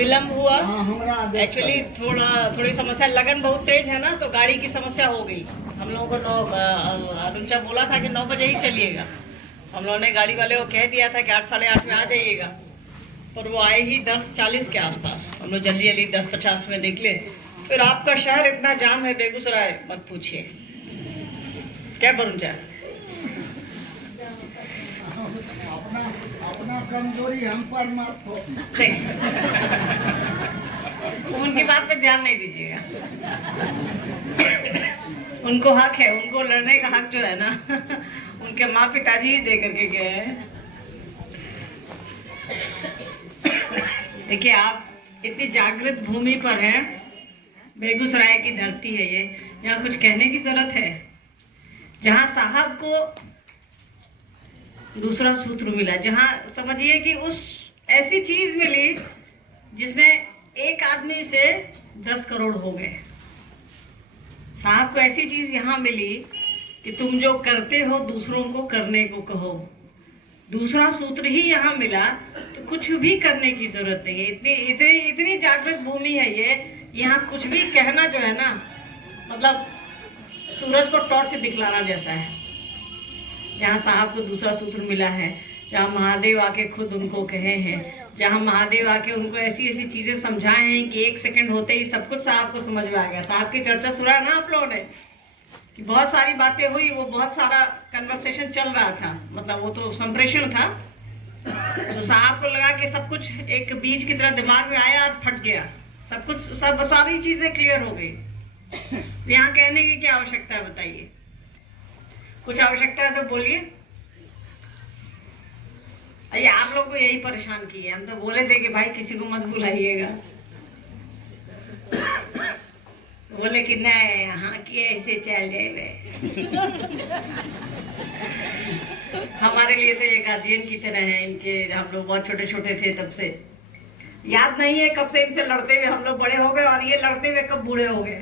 विलम्ब हुआ। एक्चुअली थोड़ी समस्या, लगन बहुत तेज है ना, तो गाड़ी की समस्या हो गई। हम लोगों को अरुणचा बोला था कि 9 बजे ही चलिएगा। हम लोगों ने गाड़ी वाले को कह दिया था कि 8 साढ़े 8 में आ जाइएगा, पर वो आए ही 10:40 के आसपास। हम लोग जल्दी जल्दी 10:50 में निकले। फिर आपका शहर इतना जाम है बेगूसराय, मत पूछिए। क्या अरुणचा, अपना कमजोरी हम पर मत हो। उनकी बात पे ध्यान नहीं दीजिएगा। उनको हक है, उनको लड़ने का हक जो है ना उनके माँ पिताजी ही दे करके गए हैं। देखिए, आप इतनी जागृत भूमि पर हैं, बेगूसराय की धरती है ये, यहाँ कुछ कहने की जरूरत है। जहाँ साहब को दूसरा सूत्र मिला, जहाँ समझिए कि उस ऐसी चीज मिली जिसमें एक आदमी से 10 करोड़ हो गए। साहब को ऐसी चीज यहाँ मिली कि तुम जो करते हो दूसरों को करने को कहो। दूसरा सूत्र ही यहाँ मिला, तो कुछ भी करने की जरूरत नहीं है। इतनी जागृत भूमि है ये। यहाँ कुछ भी कहना जो है ना, मतलब सूरज को टॉर्च से दिखलाना जैसा है। जहाँ साहब को दूसरा सूत्र मिला है, जहाँ महादेव आके खुद उनको कहे हैं, जहाँ महादेव आके उनको ऐसी ऐसी चीजें समझाए हैं कि 1 सेकंड होते ही सब कुछ साहब को समझ में आ गया। साहब की चर्चा सुना ना आप लोगों ने, कि बहुत सारी बातें हुई, वो बहुत सारा कन्वर्सेशन चल रहा था, मतलब वो तो संप्रेषण था। तो साहब को लगा कि सब कुछ एक बीज की तरह दिमाग में आया और फट गया, सब कुछ, सब सारी चीजें क्लियर हो गई। यहाँ कहने की क्या आवश्यकता है बताइए? कुछ आवश्यकता है तो बोलिए। अरे आप लोग को यही परेशान किए। हम तो बोले थे कि भाई किसी को मत बुलाइएगा, बोले कि नहीं हाँ कि ऐसे चल जाए। हमारे लिए तो ये गार्जियन की तरह है इनके। हम लोग बहुत छोटे छोटे थे तब से, याद नहीं है कब से इनसे लड़ते हुए हम लोग बड़े हो गए, और ये लड़ते हुए कब बूढ़े हो गए।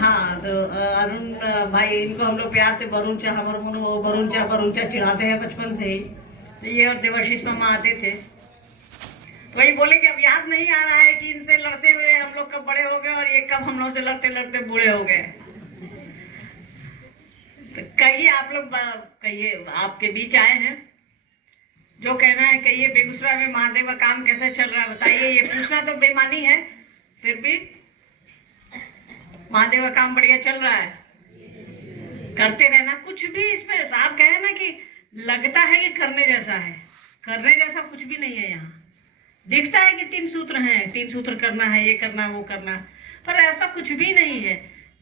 हाँ, तो अरुण भाई, इनको हम लोग प्यार से बरुणचा, हमारे मन वो बरुणचा चिढ़ाते हैं बचपन से ही। तो ये और देवाशीष मामा आते थे, तो वही बोले कि अब याद नहीं आ रहा है कि इनसे लड़ते हुए हम लोग कब बड़े हो गए और ये कब हम लोग से लड़ते लड़ते बूढ़े हो गए। तो कहिए, आप लोग कहिए, आपके बीच आए हैं, जो कहना है कहिए। बेगूसराय में महादेव का काम कैसे चल रहा है बताइए। ये पूछना तो बेईमानी है, फिर भी महादेव का काम बढ़िया चल रहा है, करते रहना। कुछ भी इसमें साहब कहे ना कि लगता है कि करने जैसा है, करने जैसा कुछ भी नहीं है। यहाँ दिखता है कि 3 सूत्र हैं, 3 सूत्र करना है, ये करना वो करना, पर ऐसा कुछ भी नहीं है।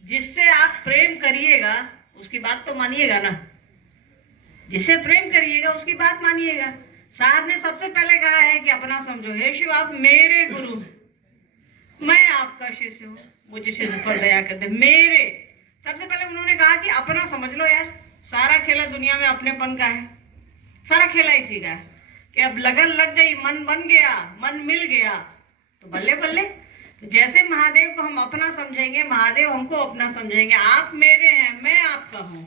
जिससे आप प्रेम करिएगा उसकी बात तो मानिएगा ना, जिससे प्रेम करिएगा उसकी बात मानिएगा। साहब ने सबसे पहले कहा है कि अपना समझो। हे शिव, आप मेरे गुरु हैं, मैं आपका शिष्य हूँ, मुझे शिष्य पर दया कर दे। मेरे सबसे पहले उन्होंने कहा कि अपना समझ लो यार। सारा खेला दुनिया में अपनेपन का है, सारा खेला इसी का है कि अब लगन लग गई, मन बन गया, मन मिल गया तो बल्ले बल्ले। तो जैसे महादेव को हम अपना समझेंगे, महादेव हमको अपना समझेंगे। आप मेरे हैं, मैं आपका हूँ,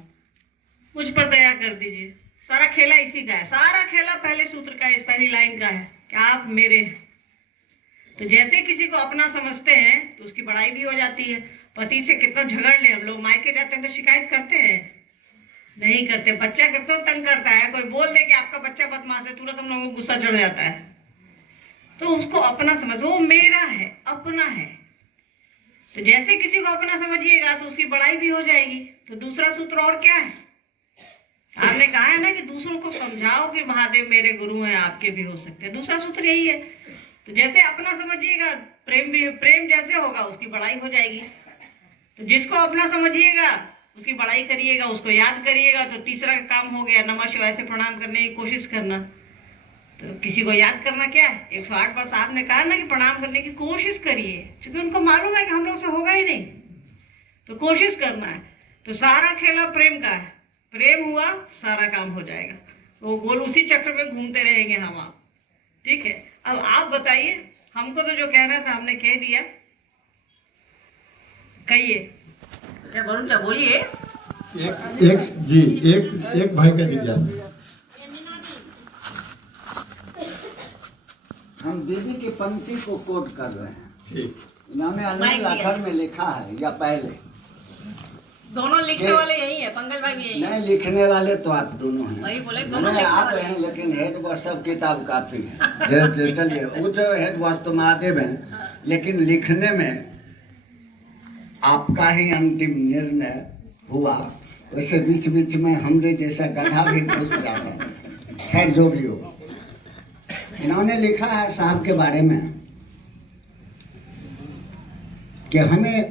मुझ पर दया कर दीजिए। सारा खेला इसी का है, सारा खेला पहले सूत्र का, इस पहली लाइन का है कि आप मेरे हैं। तो जैसे किसी को अपना समझते हैं तो उसकी बड़ाई भी हो जाती है। पति से कितना झगड़ ले हम लोग, मायके जाते हैं तो शिकायत करते हैं? नहीं करते। बच्चा कितना तंग करता है, कोई बोल दे कि आपका बच्चा बदमाश है, तुरंत हम लोगों को गुस्सा चढ़ जाता है। तो उसको अपना समझ, वो मेरा है, अपना है। तो जैसे किसी को अपना समझिएगा तो उसकी बड़ाई भी हो जाएगी। तो दूसरा सूत्र और क्या है? आपने कहा है ना कि दूसरों को समझाओ कि महादेव मेरे गुरु हैं, आपके भी हो सकते हैं। दूसरा सूत्र यही है। तो जैसे अपना समझिएगा, प्रेम जैसे होगा उसकी बड़ाई हो जाएगी। तो जिसको अपना समझिएगा उसकी बड़ाई करिएगा, उसको याद करिएगा। तो तीसरा काम हो गया, नमः शिवाय से प्रणाम करने की कोशिश करना। तो किसी को याद करना क्या है? 108 बार साहब ने कहा ना कि प्रणाम करने की कोशिश करिए, क्योंकि उनको मालूम है कि हम लोग से होगा ही नहीं, तो कोशिश करना है। तो सारा खेला प्रेम का है, प्रेम हुआ सारा काम हो जाएगा। तो गोल उसी चक्र में घूमते रहेंगे हम आप। ठीक है, अब आप बताइए। हमको तो जो कहना था हमने कह दिया। कहिए, क्या बरुणचा बोलिए। एक भाई का जिज्ञासा। दीदी की पंक्ति को कोट कर रहे हैं। ठीक। इन्होंने अनिल अखर में लिखा है या पहले? दोनों लिखने वाले यही है, पंकज भाई भी यही है। नहीं, लिखने वाले तो आप दोनों हैं। वही बोले दोनों नहीं, लिखने आप वाले हैं, लेकिन हेड बॉस सब किताब काफी है। चलिए, वो जो हेड बॉस तो महादेव हैं, लेकिन लिखने में आपका ही अंतिम निर्णय हुआ। वैसे बीच बीच में हमरे जैसा गधा भी घुस जाता है। खैर जो भी हो, इन्होंने लिखा है साहब के बारे में कि हमें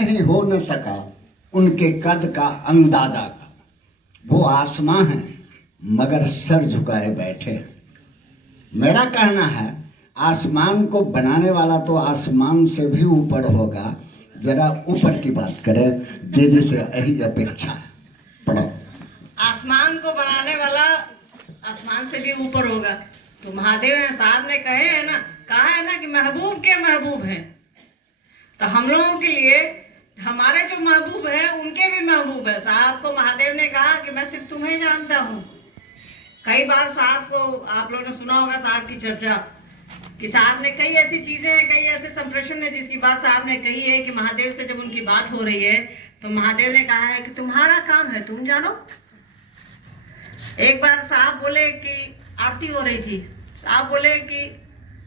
ही हो न सका उनके कद का अंदाजा। वो आसमां है मगर सर झुकाए बैठे। मेरा कहना है आसमान को बनाने वाला तो आसमान से भी ऊपर होगा। जरा ऊपर की बात करें, दीदी से यही अपेक्षा है। पढ़ो। आसमान को बनाने वाला आसमान से भी ऊपर होगा। तो महादेव हैं, साहब ने कहा है ना कि महबूब के महबूब हैं। तो हम लोगों के लिए हमारे जो महबूब है उनके भी महबूब है। साहब को महादेव ने कहा कि मैं सिर्फ तुम्हें जानता हूँ। कई बार साहब को आप लोगों ने सुना होगा साहब की चर्चा कि साहब ने कई ऐसी चीजें, कई ऐसे संप्रेषण है जिसकी बात साहब ने कही है कि महादेव से जब उनकी बात हो रही है तो महादेव ने कहा है कि तुम्हारा काम है, तुम जानो। एक बार साहब बोले कि आरती हो रही थी, साहब बोले कि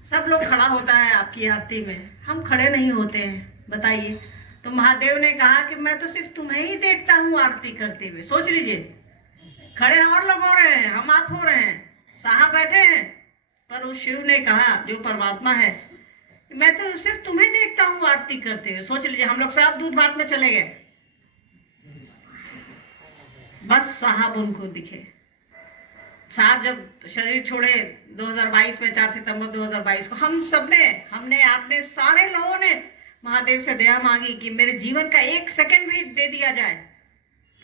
सब लोग खड़ा होता है आपकी आरती में, हम खड़े नहीं होते हैं, बताइए। तो महादेव ने कहा कि मैं तो सिर्फ तुम्हें ही देखता हूँ आरती करते हुए। सोच लीजिए, खड़े और लोग हो रहे हैं, हम आप हो रहे हैं, साहब बैठे हैं, पर उस शिव ने कहा जो परमात्मा है, मैं तो सिर्फ तुम्हें देखता हूँ आरती करते हुए। सोच लीजिए, हम लोग सब दूध भात में चले गए, बस साहब उनको दिखे। साहब जब शरीर छोड़े 2022 में 4 सितंबर 2022 को, हमने आपने सारे लोगों ने महादेव से दया मांगी कि मेरे जीवन का 1 सेकंड भी दे दिया जाए।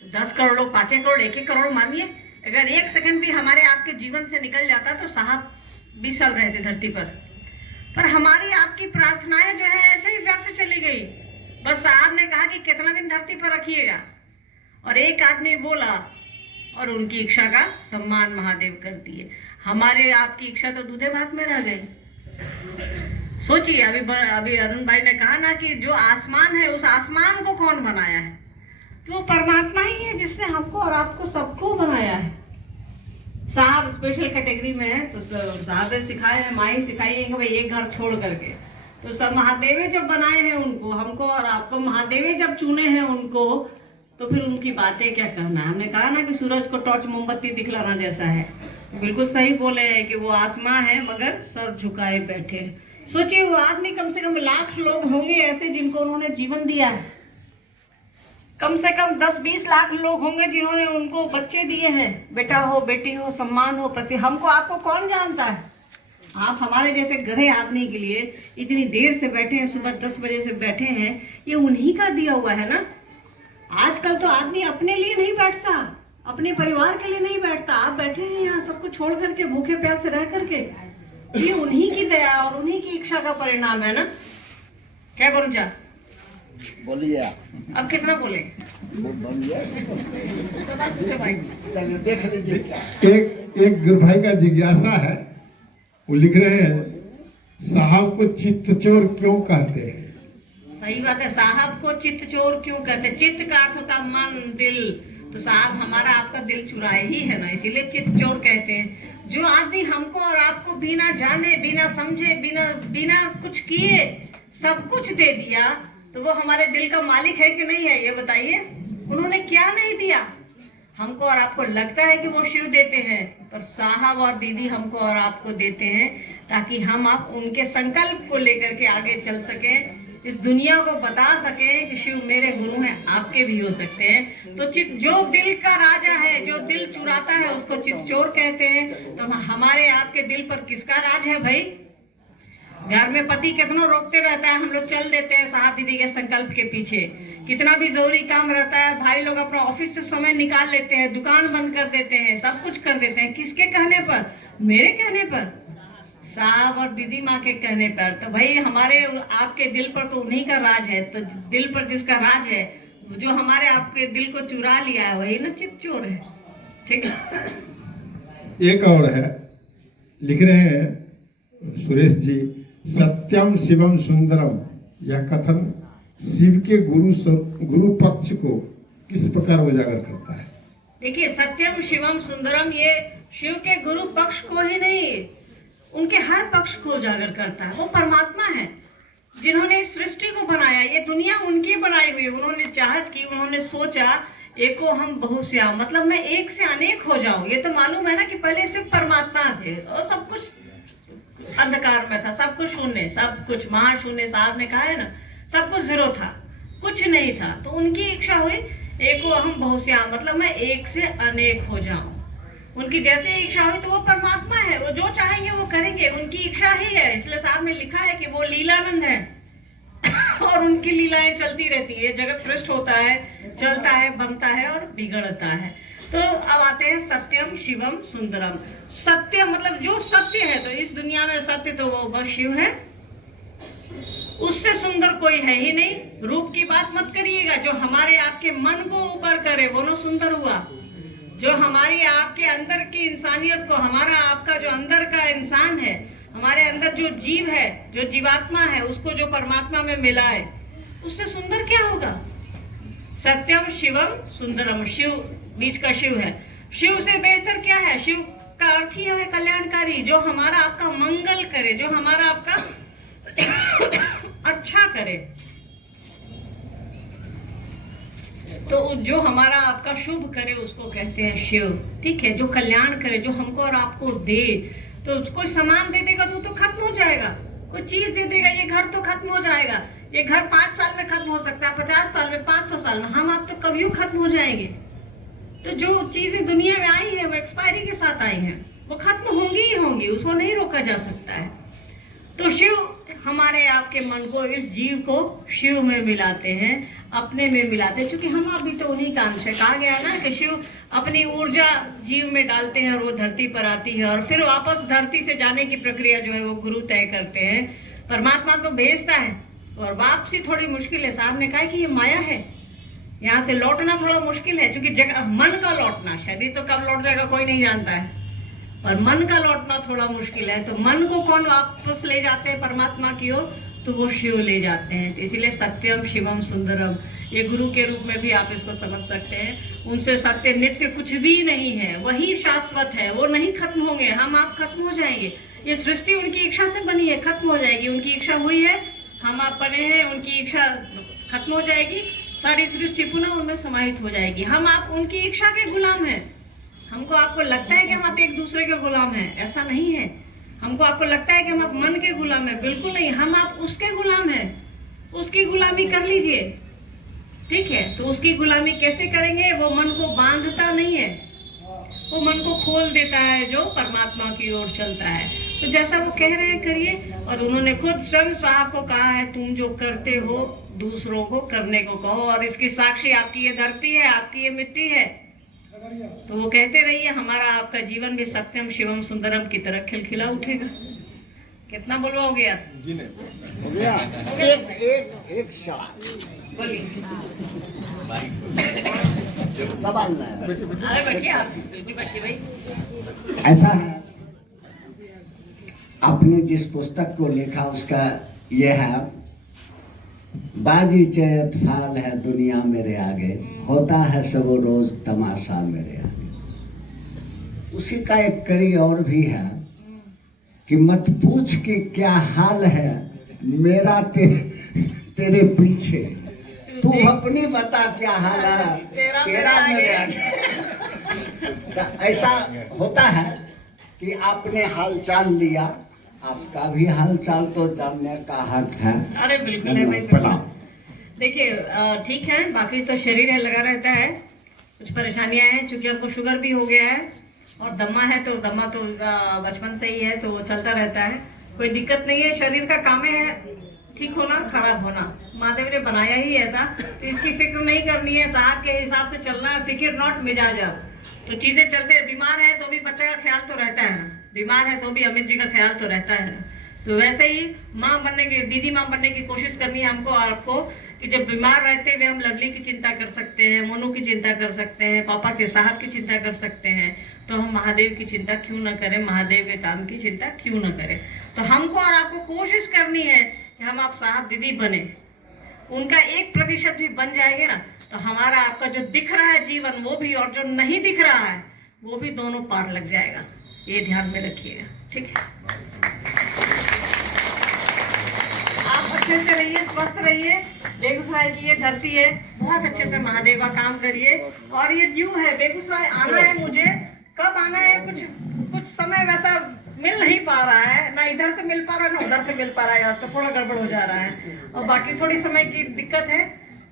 तो 10 करोड़ लोग, 5 करोड़, 1 करोड़ मानिए, अगर 1 सेकंड भी हमारे आपके जीवन से निकल जाता तो साहब 20 साल रहे थे धरती पर हमारी आपकी प्रार्थनाएं जो है ऐसे ही व्यर्थ चली गई। बस साहब ने कहा कि कितना दिन धरती पर रखिएगा, और एक आदमी बोला और उनकी इच्छा का सम्मान महादेव कर दिए। हमारे आपकी इच्छा तो दूधे भात में रह गई। सोचिए, अभी अरुण भाई ने कहा ना कि जो आसमान है उस आसमान को कौन बनाया है? तो वो परमात्मा ही है जिसने हमको और आपको सबको बनाया है। साहब स्पेशल कैटेगरी में है, तो साहब ने सिखाए हैं, माई सिखाई है कि भाई एक घर छोड़ करके, तो सब महादेवे जब बनाए हैं उनको, हमको और आपको महादेवे जब चुने हैं उनको, तो फिर उनकी बातें क्या कहना। हमने कहा ना कि सूरज को टॉर्च मोमबत्ती दिखलाना जैसा है। बिल्कुल सही बोले हैं कि वो आसमां है मगर सर झुकाए बैठे। सोचिए, वो आदमी कम से कम लाख लोग होंगे ऐसे जिनको उन्होंने जीवन दिया है। कम से कम 10-20 लाख लोग होंगे जिन्होंने उनको बच्चे दिए हैं, बेटा हो, बेटी हो, सम्मान हो, प्रति। हमको आपको कौन जानता है? आप हमारे जैसे गधे आदमी के लिए इतनी देर से बैठे हैं, सुबह 10 बजे से बैठे हैं, ये उन्हीं का दिया हुआ है ना। आजकल तो आदमी अपने लिए नहीं बैठता, अपने परिवार के लिए नहीं बैठता। आप बैठे हैं यहाँ सबको छोड़ करके, भूखे प्यासे रह करके, ये उन्हीं की दया और उन्हीं की इच्छा का परिणाम है ना। क्या करूँ जा? बोलिए। अब कितना बोले? चलिए देख लीजिए। एक गुरु भाई का जिज्ञासा है, वो लिख रहे हैं साहब को चित्तचोर क्यों कहते हैं? सही बात है, साहब को चित्त चोर क्यों कहते? चित्त का अर्थ होता मन, दिल। तो साहब हमारा आपका दिल चुराए ही है ना, इसीलिए चित्त चोर कहते हैं। जो आदमी हमको और आपको बिना जाने, बिना समझे, बिना कुछ किए सब कुछ दे दिया, तो वो हमारे दिल का मालिक है कि नहीं है? ये बताइए। उन्होंने क्या नहीं दिया? हमको और आपको लगता है कि वो शिव देते हैं, पर साहब और दीदी हमको और आपको देते हैं ताकि हम आप उनके संकल्प को लेकर के आगे चल सकें, इस दुनिया को बता सकें कि शिव मेरे गुरु हैं, आपके भी हो सकते हैं। तो जो दिल का राजा है, जो दिल चुराता है, उसको चित्त चोर कहते हैं। तो हमारे आपके दिल पर किसका राज है भाई? घर में पति कितना रोकते रहता है, हम लोग चल देते हैं साहब दीदी के संकल्प के पीछे। कितना भी जरूरी काम रहता है, भाई लोग अपना ऑफिस से समय निकाल लेते हैं, दुकान बंद कर देते हैं, सब कुछ कर देते हैं। किसके कहने पर? मेरे कहने पर, साहब और दीदी माँ के कहने पर। तो भाई हमारे आपके दिल पर तो उन्हीं का राज है। तो दिल पर जिसका राज है, जो हमारे आपके दिल को चुरा लिया है, वही ना चित्त चोर है। ठीक है। एक और है, लिख रहे हैं सुरेश जी, सत्यम शिवम सुंदरम, यह कथन शिव के गुरु पक्ष को किस प्रकार उजागर करता है? देखिए, सत्यम शिवम सुंदरम ये शिव के गुरु पक्ष को ही नहीं, उनके हर पक्ष को उजागर करता है। वो परमात्मा है जिन्होंने इस सृष्टि को बनाया। ये दुनिया उनकी बनाई हुई है। उन्होंने चाहत की, उन्होंने सोचा एको हम बहुश्याम, मतलब मैं एक से अनेक हो जाऊं। ये तो मालूम है ना कि पहले सिर्फ परमात्मा थे और सब कुछ अंधकार में था, सब कुछ शून्य, सब कुछ महाशून्य। साहब ने कहा है ना, सब कुछ जीरो था, कुछ नहीं था। तो उनकी इच्छा हुई एको हम बहुश्याम, मतलब मैं एक से अनेक हो जाऊं। उनकी जैसे इच्छा हुई, तो वो परमात्मा है, वो जो चाहेंगे वो करेंगे, उनकी इच्छा ही है। इसलिए साहब ने लिखा है कि वो लीलानंद है और उनकी लीलाएं चलती रहती है। जगत सृष्ट होता है, चलता है, बनता है और बिगड़ता है। तो अब आते हैं सत्यम शिवम सुंदरम। सत्य मतलब जो सत्य है, तो इस दुनिया में सत्य तो वो बस शिव है, उससे सुंदर कोई है ही नहीं। रूप की बात मत करिएगा, जो हमारे आपके मन को ऊपर करे वो ना सुंदर हुआ। जो हमारी आपके अंदर की इंसानियत को, हमारा आपका जो अंदर का इंसान है, हमारे अंदर जो जीव है, जो जीवात्मा है, उसको जो परमात्मा में मिलाए, उससे सुंदर क्या होगा? सत्यम शिवम सुंदरम, शिव बीच का शिव है। शिव से बेहतर क्या है? शिव का अर्थ ही है कल्याणकारी, जो हमारा आपका मंगल करे, जो हमारा आपका अच्छा करे। तो जो हमारा आपका शुभ करे उसको कहते हैं शिव, ठीक है। जो कल्याण करे, जो हमको और आपको दे, तो कोई सामान दे देगा तो खत्म हो जाएगा, कोई चीज दे देगा, ये घर तो खत्म हो जाएगा। ये घर 5 साल में खत्म हो सकता है, 50 साल में, 500 साल में, हम आप तो कभी खत्म हो जाएंगे। तो जो चीजें दुनिया में आई है वो एक्सपायरी के साथ आई हैं, वो खत्म होंगी ही होंगी, उसको नहीं रोका जा सकता है। तो शिव हमारे आपके मन को, इस जीव को शिव में मिलाते हैं, अपने में मिलाते हैं, क्योंकि हम आप भी तो उन्हीं का अंश है। कहा गया है ना कि शिव अपनी ऊर्जा जीव में डालते हैं और वो धरती पर आती है, और फिर वापस धरती से जाने की प्रक्रिया जो है वो गुरु तय करते हैं। परमात्मा तो भेजता है और वापसी थोड़ी मुश्किल है। साहब ने कहा कि ये माया है, यहाँ से लौटना थोड़ा मुश्किल है, क्योंकि जगह मन का लौटना, शरीर तो कब लौट जाएगा कोई नहीं जानता है, और मन का लौटना थोड़ा मुश्किल है। तो मन को कौन वापस ले जाते हैं परमात्मा की ओर? तो वो शिव ले जाते हैं। तो इसीलिए सत्यम शिवम सुंदरम, ये गुरु के रूप में भी आप इसको समझ सकते हैं। उनसे सत्य नित्य कुछ भी नहीं है, वही शाश्वत है, वो नहीं खत्म होंगे, हम आप खत्म हो जाएंगे। ये सृष्टि उनकी इच्छा से बनी है, खत्म हो जाएगी। उनकी इच्छा हुई है, हम आप बने हैं, उनकी इच्छा खत्म हो जाएगी, सारी सृष्टि पुनः उनमें समाहित हो जाएगी। हम आप उनकी इच्छा के गुलाम हैं। हमको आपको लगता है कि हम आप एक दूसरे के गुलाम हैं, ऐसा नहीं है। हमको आपको लगता है कि हम आप मन के गुलाम हैं, बिल्कुल नहीं। हम आप उसके गुलाम हैं, उसकी गुलामी कर लीजिए, ठीक है। तो उसकी गुलामी कैसे करेंगे? वो मन को बांधता नहीं है, वो मन को खोल देता है, जो परमात्मा की ओर चलता है। तो जैसा वो कह रहे हैं करिए। और उन्होंने खुद स्वयं साहब को कहा है, तुम जो करते हो दूसरों को करने को कहो, और इसकी साक्षी आपकी ये धरती है, आपकी ये मिट्टी है। तो वो कहते रहिए, हमारा आपका जीवन भी सत्यम शिवम सुंदरम की तरह खिलखिला उठेगा। कितना बोलवाओगे आप? जी ने हो गया। एक सवाल बोलिए। सवाल है। अरे बैठिए आप, बिल्कुल बैठिए भाई। ऐसा है, आपने जिस पुस्तक को लिखा उसका यह है, बाजी चेत फाल है दुनिया मेरे आगे, होता है सब रोज तमाशा मेरे आगे। उसी का एक कड़ी और भी है कि मत पूछ कि क्या हाल है मेरा तेरे पीछे, तू अपनी बता क्या हाल है तेरा मेरे आगे। तो ऐसा होता है कि आपने हालचाल लिया, आपका भी हालचाल तो जानने का हक है। अरे बिल्कुल है भाई। देखिए ठीक है, बाकी तो शरीर है लगा रहता है, कुछ परेशानियां हैं, क्योंकि हमको शुगर भी हो गया है और दमा है, तो दमा तो बचपन से ही है, तो वो चलता रहता है, कोई दिक्कत नहीं है। शरीर का काम है ठीक होना, खराब होना, महादेव ने बनाया ही ऐसा, तो इसकी फिक्र नहीं करनी है, साहब के हिसाब से चलना है, फिक्र नॉट मिजाज। तो चीजें चलते, बीमार है तो भी बच्चे का ख्याल तो रहता है, बीमार है तो भी अमित जी का ख्याल तो रहता है। तो वैसे ही माँ बनने की, दीदी माँ बनने की कोशिश करनी है हमको और आपको, कि जब बीमार रहते हुए हम लवली की चिंता कर सकते हैं, मोनू की चिंता कर सकते हैं, पापा के साहब की चिंता कर सकते हैं, तो हम महादेव की चिंता क्यों न करें, महादेव के काम की चिंता क्यों न करें। तो हमको और आपको कोशिश करनी है कि हम आप साहब दीदी बने, उनका 1% भी बन जाएंगे ना, तो हमारा आपका जो दिख रहा है जीवन वो भी, और जो नहीं दिख रहा है वो भी, दोनों पार लग जाएगा। ये ध्यान में रखिएगा, ठीक है। आप अच्छे से रहिए, स्वस्थ रहिए। बेगूसराय की ये धरती है, बहुत अच्छे से महादेव का काम करिए। और ये न्यू है, बेगूसराय आना है मुझे, कब आना है कुछ समय वैसा मिल नहीं पा रहा है, ना इधर से मिल पा रहा है ना उधर से मिल पा रहा है, तो थोड़ा गड़बड़ हो जा रहा है, और बाकी थोड़ी समय की दिक्कत है,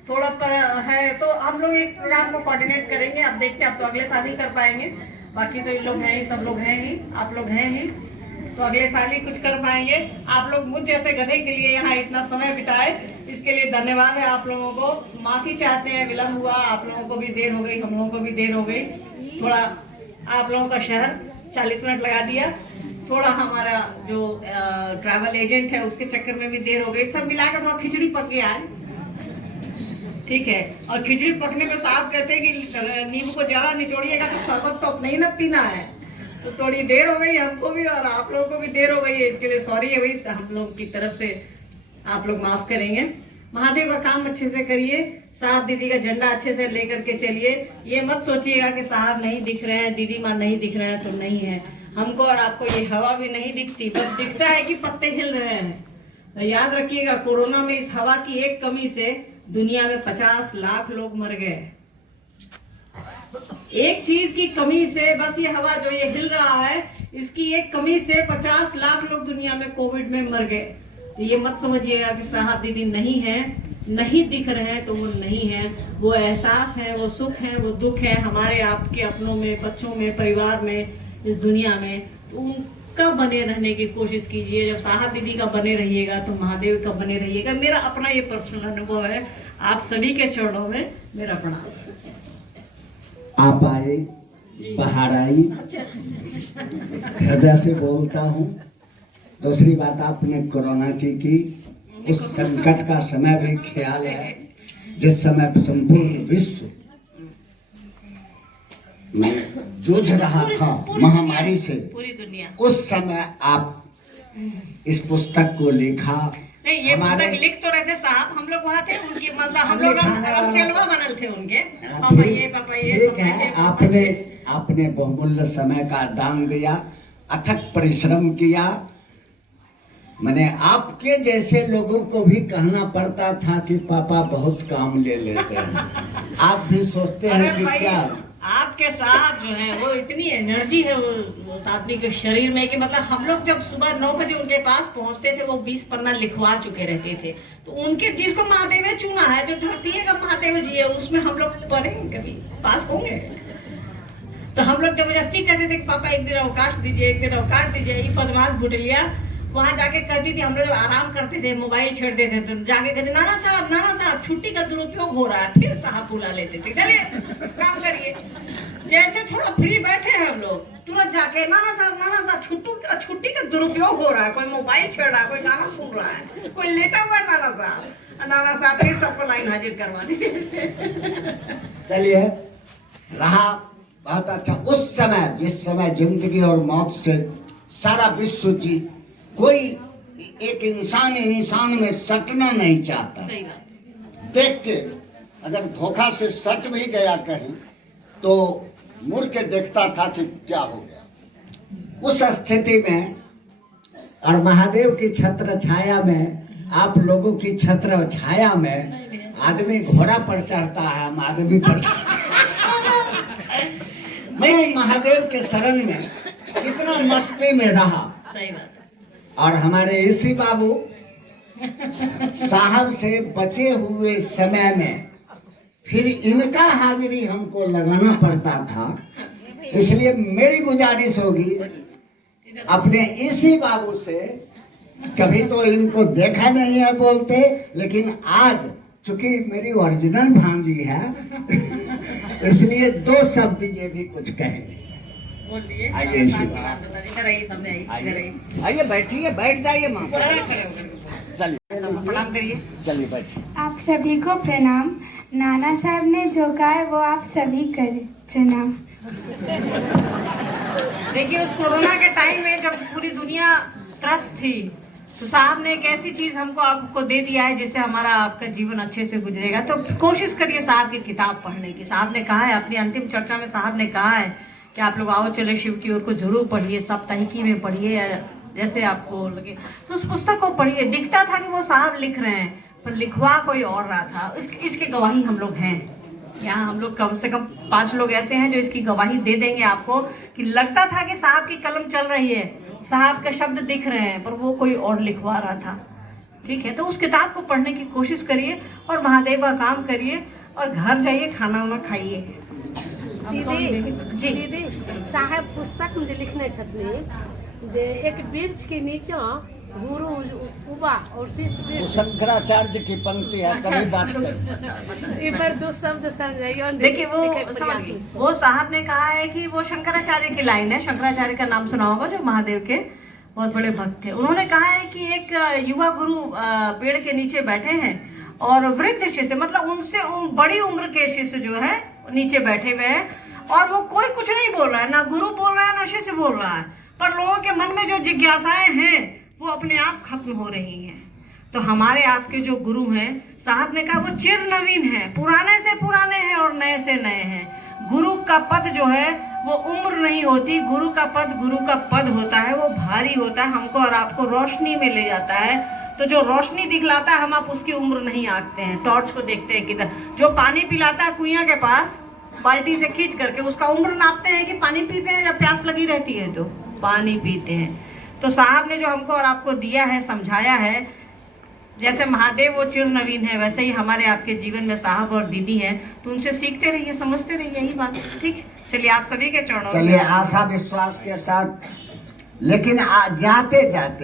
थोड़ा पर है। तो हम लोग एक प्रोग्राम को कोऑर्डिनेट करेंगे। आप देखते हैं, आप तो अगले साल ही कर पाएंगे, बाकी तो इन लोग हैं ही, सब लोग हैं ही, आप लोग हैं ही, तो अगले साल ही कुछ कर पाएंगे। आप लोग मुझ जैसे गधे के लिए यहाँ इतना समय बिताए, इसके लिए धन्यवाद है आप लोगों को। माफी चाहते हैं, विलम्ब हुआ, आप लोगों को भी देर हो गई, हम लोगों को भी देर हो गई, थोड़ा आप लोगों का शहर 40 मिनट लगा दिया, थोड़ा हमारा जो ट्रैवल एजेंट है उसके चक्कर में भी देर हो गई, सब मिलाकर थोड़ा खिचड़ी पक गया है, ठीक है। और खिचड़ी पकने में साहब कहते हैं कि नींबू को ज्यादा निचोड़िएगा तो शरबत तो नहीं ना पीना है, तो थोड़ी देर हो गई हमको भी और आप लोगों को भी देर हो गई है, इसके लिए सॉरी है भाई, हम लोग की तरफ से आप लोग माफ करेंगे। महादेव का काम अच्छे से करिए, साहब दीदी का झंडा अच्छे से लेकर के चलिए। ये मत सोचिएगा कि साहब नहीं दिख रहे हैं, दीदी माँ नहीं दिख रहे हैं, तो नहीं है। हमको और आपको ये हवा भी नहीं दिखती, बस दिखता है कि पत्ते हिल रहे हैं। तो याद रखिएगा, कोरोना में इस हवा की एक कमी से दुनिया में 50 लाख लोग मर गए। एक चीज की कमी से, बस ये हवा जो ये हिल रहा है, इसकी एक कमी से 50 लाख लोग दुनिया में कोविड में मर गए। तो ये मत समझिएगा कि साहब दीदी नहीं है, नहीं दिख रहे हैं तो वो नहीं है, वो एहसास है, वो सुख है, वो दुख है हमारे आपके अपनों में, बच्चों में, परिवार में, इस दुनिया में। तो उनका बने रहने की कोशिश कीजिए। जब साहब दीदी का बने रहिएगा तो महादेव का बने रहिएगा। मेरा अपना ये पर्सनल अनुभव है, आप सभी के चरणों में मेरा प्रणाम। आप आए, बाहर आई, हृदय से बोलता हूँ। दूसरी बात, आपने कोरोना की उस संकट का समय भी ख्याल है जिस समय संपूर्ण विश्व में जूझ रहा था महामारी से, पूरी दुनिया, उस समय आप इस पुस्तक को लिखा। नहीं, ये पुस्तक लिख तो रहे थे साहब, हम लोग वहाँ थे, उनकी मतलब हम लोग चलवा बनल थे उनके, पापा ये ठीक है। आपने बहुमूल्य समय का दान दिया, अथक परिश्रम किया। मैंने आपके जैसे लोगों को भी कहना पड़ता था कि पापा बहुत काम ले लेते हैं। आप भी सोचते हैं कि क्या आपके साथ जो है वो इतनी एनर्जी है वो आदमी के शरीर में कि मतलब हम लोग जब सुबह 9 बजे उनके पास पहुंचते थे, वो 20 पन्ना लिखवा चुके रहते थे। तो उनके जिसको महादेव चुना है, जो धरती है का महादेव जी है, उसमें हम लोग पढ़ेंगे, कभी पास होंगे। तो हम लोग जबरदस्ती कहते थे कि पापा एक दिन अवकाश दीजिए, एक दिन अवकाश दीजिए। ये बदमाश बुटलिया वहाँ जाके कहती थी, हम लोग आराम करते थे, मोबाइल छेड़ते थे, तो जाके कहते नाना साहब छुट्टी का दुरुपयोग हो रहा है। फिर साहब बुला लेते थे, चलिए काम करिए। जैसे थोड़ा फ्री बैठे हैं हम लोग, तुरंत जाके नाना साहब छुट्टी का दुरुपयोग हो रहा है, कोई मोबाइल छेड़ रहा है, कोई गाना सुन रहा है, कोई लेटा हुआ है नाना साहब फिर सबको लाइन हाजिर करवा दीजिए। चलिए, रहा बहुत अच्छा। उस समय, जिस समय जिंदगी और मौत से सारा विश्व जी, कोई एक इंसान में सटना नहीं चाहता। सही बात। देख के अगर धोखा से सट भी गया कहीं तो मुड़ के देखता था कि क्या हो गया। उस स्थिति में और महादेव की छत्र छाया में, आप लोगों की छत्र छाया में, आदमी घोड़ा पर चढ़ता है, हम आदमी पर मैं महादेव के शरण में इतना मस्ती में रहा। सही बात। और हमारे इसी बाबू साहब से बचे हुए समय में फिर इनका हाजिरी हमको लगाना पड़ता था। इसलिए मेरी गुजारिश होगी अपने इसी बाबू से, कभी तो इनको देखा नहीं है बोलते, लेकिन आज चूंकि मेरी ओरिजिनल भांजी है इसलिए 2 शब्द ये भी कुछ कहेंगे। बोल दिए। आइए इसी बात। इधर आइए, सामने आइए, इधर आइए। आइए बैठिए, बैठ जाइए माँ। खड़े होकर चलिए प्रणाम करिए। चलिए बैठिए। आप सभी को प्रणाम। नाना साहब ने जो कहा है वो आप सभी करें। प्रणाम। देखिए, उस कोरोना के टाइम में जब पूरी दुनिया त्रस्त थी, तो साहब ने एक ऐसी चीज हमको आपको दे दिया है जिससे हमारा आपका जीवन अच्छे से गुजरेगा। तो कोशिश करिए साहब की किताब पढ़ने की। साहब ने कहा है अपनी अंतिम चर्चा में, साहब ने कहा है कि आप लोग आओ चले शिव की ओर को जरूर पढ़िए, साप्ताहिकी में पढ़िए या जैसे आपको लगे। तो उस पुस्तक को पढ़िए। दिखता था कि वो साहब लिख रहे हैं, पर लिखवा कोई और रहा था। इसकी गवाही हम लोग हैं। यहाँ हम लोग कम से कम 5 लोग ऐसे हैं जो इसकी गवाही दे देंगे आपको कि लगता था कि साहब की कलम चल रही है, साहब के शब्द दिख रहे हैं, पर वो कोई और लिखवा रहा था। ठीक है, तो उस किताब को पढ़ने की कोशिश करिए और महादेव का काम करिए और घर जाइए, खाना वाना खाइए। दीदी दीदी साहेब पुस्तक में जे लिखने छथिन जे एक वृक्ष के नीचे गुरु उबा और शिष्य वो शंकराचार्य की पंक्ति है, कभी बात करें। ये पर दो शब्द समझाइए। देखिए, वो साहब ने कहा है कि वो शंकराचार्य की लाइन है। शंकराचार्य का नाम सुना होगा, जो महादेव के बहुत बड़े भक्त थे। उन्होंने कहा है कि एक युवा गुरु पेड़ के नीचे बैठे हैं और वृद्ध शिष्य, मतलब उनसे बड़ी उम्र के शिष्य जो है नीचे बैठे हुए हैं, और वो कोई कुछ नहीं बोल रहा है, ना गुरु बोल रहा है ना शिष्य बोल रहा है, पर लोगों के मन में जो जिज्ञासाएं हैं वो अपने आप खत्म हो रही हैं। तो हमारे आपके जो गुरु हैं, साहब ने कहा वो चिर नवीन है, पुराने से पुराने हैं और नए से नए हैं। गुरु का पद जो है वो उम्र नहीं होती, गुरु का पद होता है, वो भारी होता है, हमको और आपको रोशनी में ले जाता है। तो जो रोशनी दिखलाता है, हम आप उसकी उम्र नहीं आंकते हैं, टॉर्च को देखते हैं किधर। जो पानी पिलाता है कुइयां के पास बाल्टी से खींच करके, उसका उम्र नापते हैं कि पानी पीते हैं जब प्यास लगी रहती है तो पानी पीते हैं। तो साहब ने जो हमको और आपको दिया है, समझाया है, जैसे महादेव वो चिर नवीन है, वैसे ही हमारे आपके जीवन में साहब और दीदी हैं। तो उनसे सीखते रहिए, समझते रहिए, यही बात। ठीक, चलिए आप सभी के चरणों में चलिए आशा विश्वास के साथ, लेकिन जाते जाते